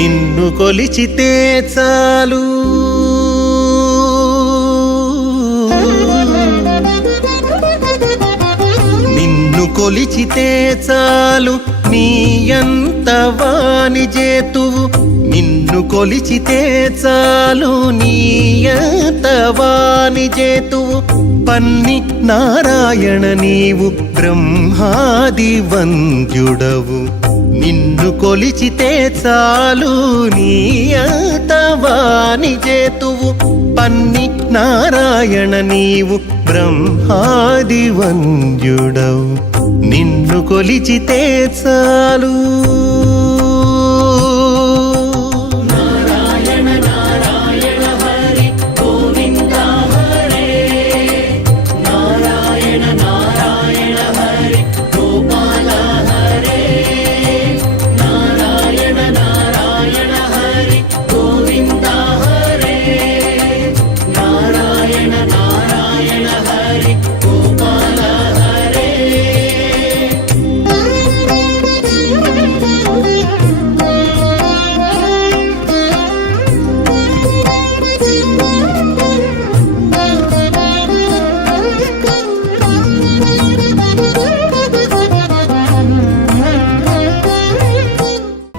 నిన్ను కొలిచితే చాలు నిన్ను కొలిచితే చాలు నీయంత వాని జేతువు నిన్ను కొలిచితే చాలు నీయంత వాని జేతువు పన్ని నారాయణ నీవు బ్రహ్మాది వంద్యుడవు నిన్ను కొలిచితే చాలు నీయంత వాని జేతువు పన్ని నారాయణ నీవు బ్రహ్మాది వంద్యుడవు నిన్ను కొలిచితే చాలు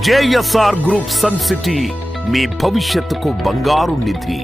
JSR గ్రూప్ సన్ సిటీ మీ భవిష్యత్తుకు బంగారు నిధి.